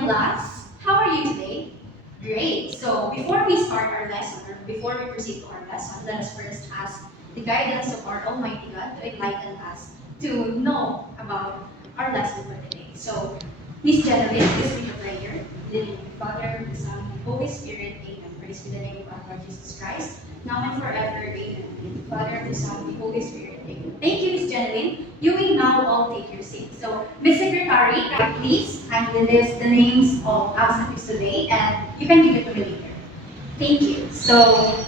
morning, class. How are you today? Great. So before we start our lesson, or before we proceed to our lesson, let us first ask the guidance of our Almighty God to enlighten us to know about our lesson for today. So please generate this with a prayer. In the name of the Father, the Son, and the Holy Spirit. Amen. Praise be the name of our Lord Jesus Christ, now and forever. Amen. In the Father, the Son, and the Holy Spirit. Amen. Thank you, Miss Jeneline. You may now all take your seats. So, Miss Secretary, please kindly list the names of absentees today, and you can give it to me later. Thank you. So,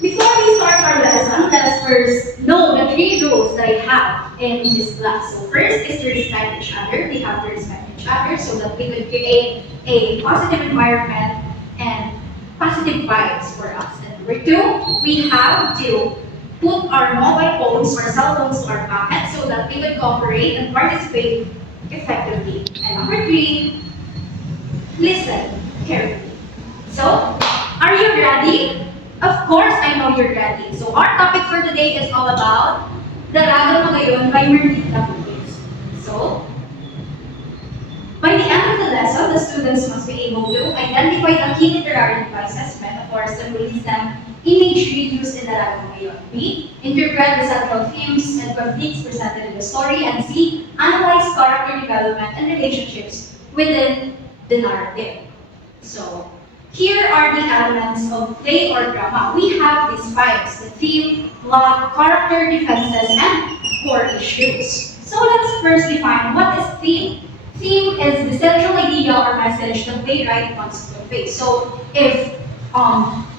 before we start our lesson, let us first know the three rules that I have in this class. So, first is to respect each other. We have to respect each other so that we could create a positive environment and positive vibes for us. And number two, we have to put our mobile phones or cell phones to our pocket so that we could cooperate and participate effectively. And number three, listen carefully. So, are you ready? Of course, I know you're ready. So, our topic for today is all about Dalagang Magayon by Merlita Bugis. So, by the end of the lesson, the students must be able to identify the key literary devices, metaphors, symbolism, imagery used in Dalagang Magayon. B. Interpret the central themes and conflicts presented in the story. And C. Analyze character development and relationships within the narrative. So, here are the elements of play or drama. We have these fives: the theme, plot, character, defenses, and core issues. So let's first define what is theme. Theme is the central idea or message the playwright wants to convey. So if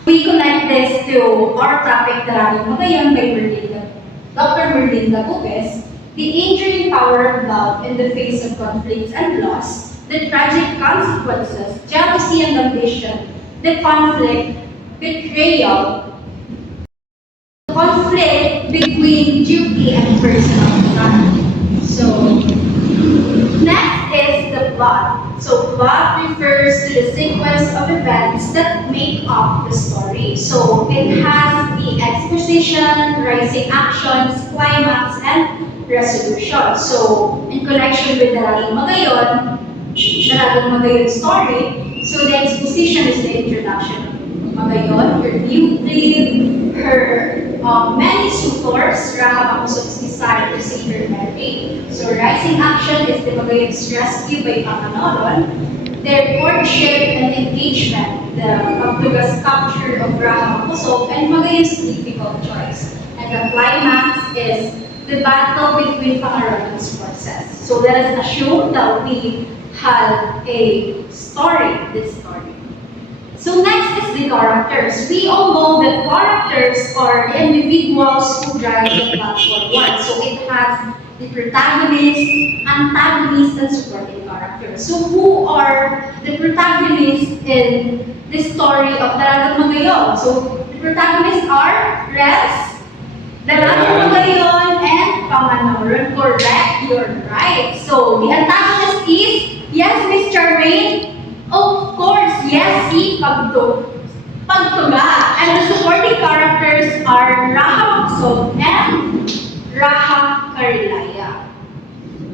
we connect this to our topic, Dalagang Magayon by Dr. Merlinda Bugis, the enduring power of love in the face of conflicts and loss, the tragic consequences, jealousy and ambition, the conflict, betrayal, conflict between duty and personal desire. So, next is the plot. So, plot refers to the sequence of events that make up the story. So, it has the exposition, rising actions, climax, and resolution. So, in connection with Dalagang Magayon story, so the exposition is the introduction of Magayon, her beauty, her many suitors, Rahab Amosov's desire to see her married. So rising action is the Magayon's rescue by Panganoron, their courtship and engagement, the Pagtugas capture of Rahab Amosov, and Magayon's difficult choice. And the climax is the battle between Panganoron's forces. So let us assume that we had a story, this story. So next is the characters. We all know that characters are the individuals who drive the plot forward. So it has the protagonist, antagonist, and supporting characters. So who are the protagonists in the story of Dalagang Magayon? So the protagonists are Res, Dalagang Magayon, and Panganoron. Correct, you're right. So the antagonist is, yes, Miss Charmaine? Of course, yes, si Pagtuga. And the supporting characters are Rahab Amosov and Rahab Carilaya.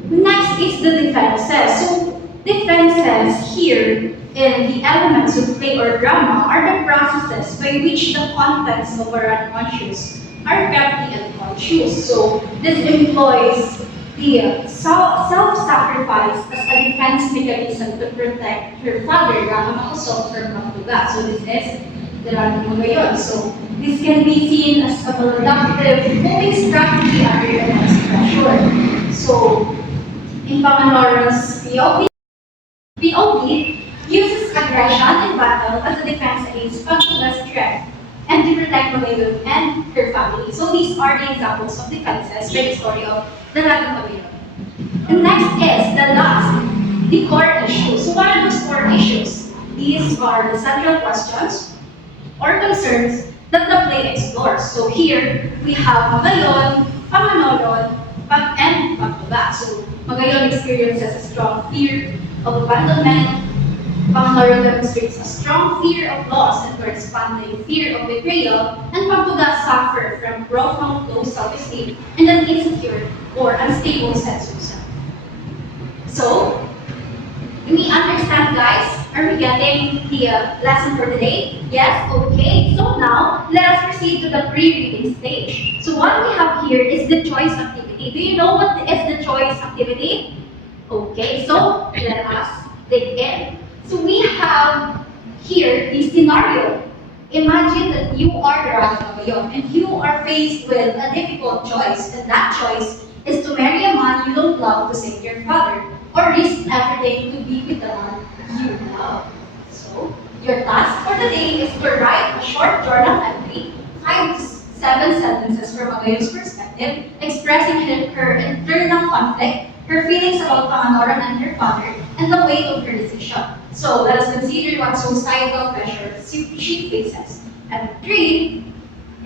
Next is the defenses. So, defenses here in the elements of play or drama are the processes by which the contents of our unconscious are kept the unconscious. So, this employs the self-sacrifice as a defense mechanism to protect her father, Rahab Amosov, from Pagtuga. So this is Dalagang Magayon. So this can be seen as a productive coping strategy under immense pressure. So in Panganoron's POV uses aggression in battle as a defense against Pagtuga's threat and to protect Magayon and her family. So these are the examples of defenses by the story of Dalagang Magayon. And next is the last, the core issues. So what are those core issues? These are the central questions or concerns that the play explores. So here we have Magayon, Panganoron, and Pagtuga. So Magayon experiences a strong fear of abandonment. Panganoron demonstrates a strong fear of loss and corresponding fear of betrayal, and Pagtuga suffer from profound low self-esteem and an insecure or unstable sense of self. So, Do we understand, guys? Are we getting the lesson for today? Yes? Okay. So now, let us proceed to the pre-reading stage. So what we have here is the choice activity. Do you know what is the choice activity? Okay, so let us dig in. So we have here the scenario. Imagine that you are Ragamayon and you are faced with a difficult choice, and that choice is to marry a man you don't love to save your father, or risk everything to be with the man you love. So, your task for the day is to write a short journal entry, 5 to 7 sentences from Agayon's perspective, expressing her internal conflict, her feelings about Panganoran and her father, and the weight of her decision. So let us consider what societal pressures she faces. And 3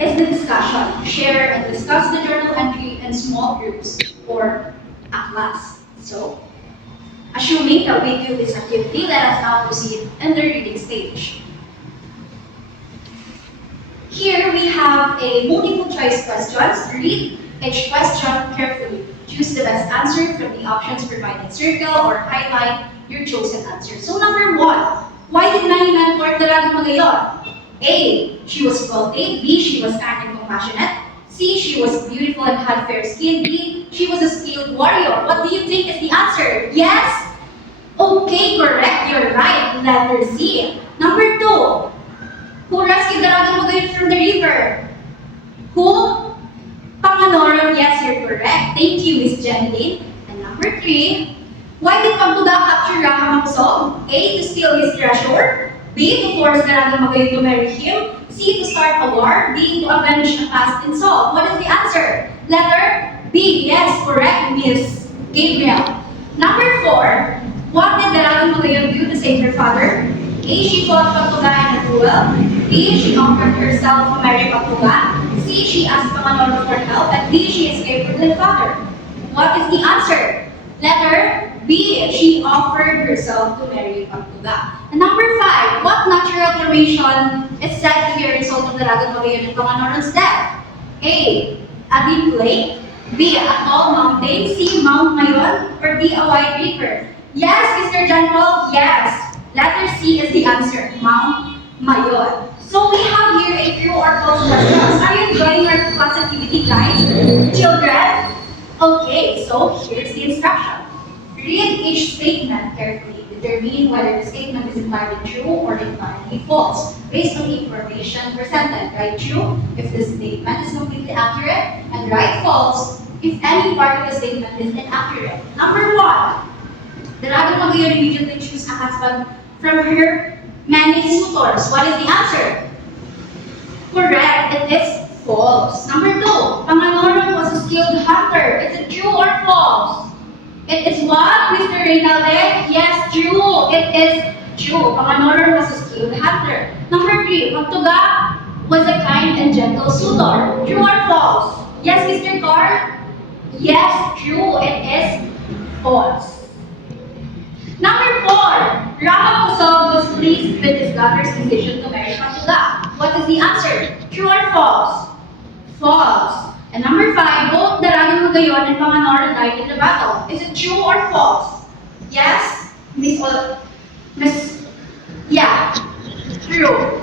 is the discussion. Share and discuss the journal entry in small groups or a class. So, assuming that we do this activity, let us now proceed in the reading stage. Here we have a multiple choice questions. Read each question carefully. Choose the best answer from the options provided. Circle or highlight your chosen answer. So number 1, why did many men court Dalagang Magayon? A, she was wealthy. B, she was kind and compassionate. C, she was beautiful and had fair skin. D, she was a skilled warrior. What do you think is the answer? Yes? Okay, correct. You're right. Letter C. Number 2, who rescued Dalagang Magayon from the river? Who? Panganoran. Yes, you're correct. Thank you, Miss Jenny. And number 3, why did Pagtuga capture Raham Mapusog? A, to steal his treasure. B, to force Dalagang Magayon to marry him. C, to start a war. D, to avenge a past insult. What is the answer? Letter B. Yes, correct, Miss Gabriel. Number 4, what did Dalagang Magayon do to save her father? A, she fought Pagtuga in a duel. B, she offered herself to marry Pagtuga. C, she asked Panganoran for help. And D, she escaped with her father. What is the answer? Letter B, she offered herself to marry Pagtuga. And number 5, what natural formation is said to be a result of Dalagang Magayon and Panganoran's death? A, a deep lake. B, a tall mountain. C, Mount Mayon. Or D, a wide river. Yes, Mr. John Paul, yes. Letter C is the answer, Mount Mayon. So we have here a true or false questions. Are you enjoying our class activity, guys? Children? Okay, so here's the instruction. Read each statement carefully. Determine whether the statement is entirely true or entirely false. Based on the information presented, write true if the statement is completely accurate, and write false if any part of the statement is inaccurate. Number 1, Dalagang Magayon immediately choose a husband from her many suitors. What is the answer? Correct, it is false. Number 2, Panganoran was a skilled hunter. Is it true or false? It is what, Mr. Reynalde? Yes, true. It is true. Panganoran was a skilled hunter. Number 3, Pagtuga was a kind and gentle suitor. True or false? Yes, Mr. Carl? Yes, true. It is false. Number 4, Raham Mapusog was pleased with his daughter's decision to marry Pagtuga. What is the answer? True or false? False. And number 5, both Dalagang Magayon and Panganoran died in the battle. Is it true or false? Yes? Yeah, true.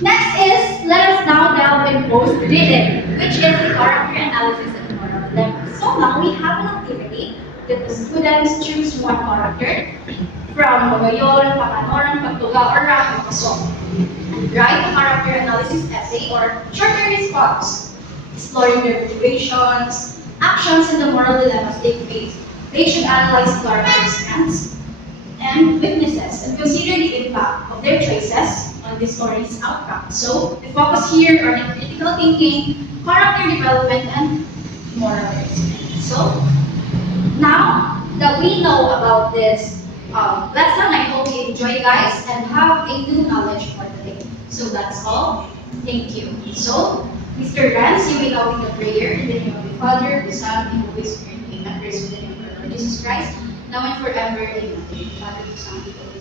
Next is, let us now delve in post-reading, which is the character analysis and moral dilemma. So now we have an activity that the students choose one character from Magayon, Panganoran, Pagtuga, or Raham Mapusog, and write a character analysis essay or shorter response, exploring their motivations, actions, and the moral dilemmas they face. They should analyze the character's strengths and weaknesses and consider the impact of their choices on the story's outcome. So, the focus here are the critical thinking, character development, and moral reasoning. So, now that we know about this lesson, I hope you enjoy, guys, and have a new knowledge for today. So that's all. Thank you. So, Mr. Rance, you may now lead the prayer in the name of the Father, the Son, and the Holy Spirit. Amen. Praise the name of our Lord Jesus Christ, now and forever. Amen. Father, the Son, and the Holy Spirit.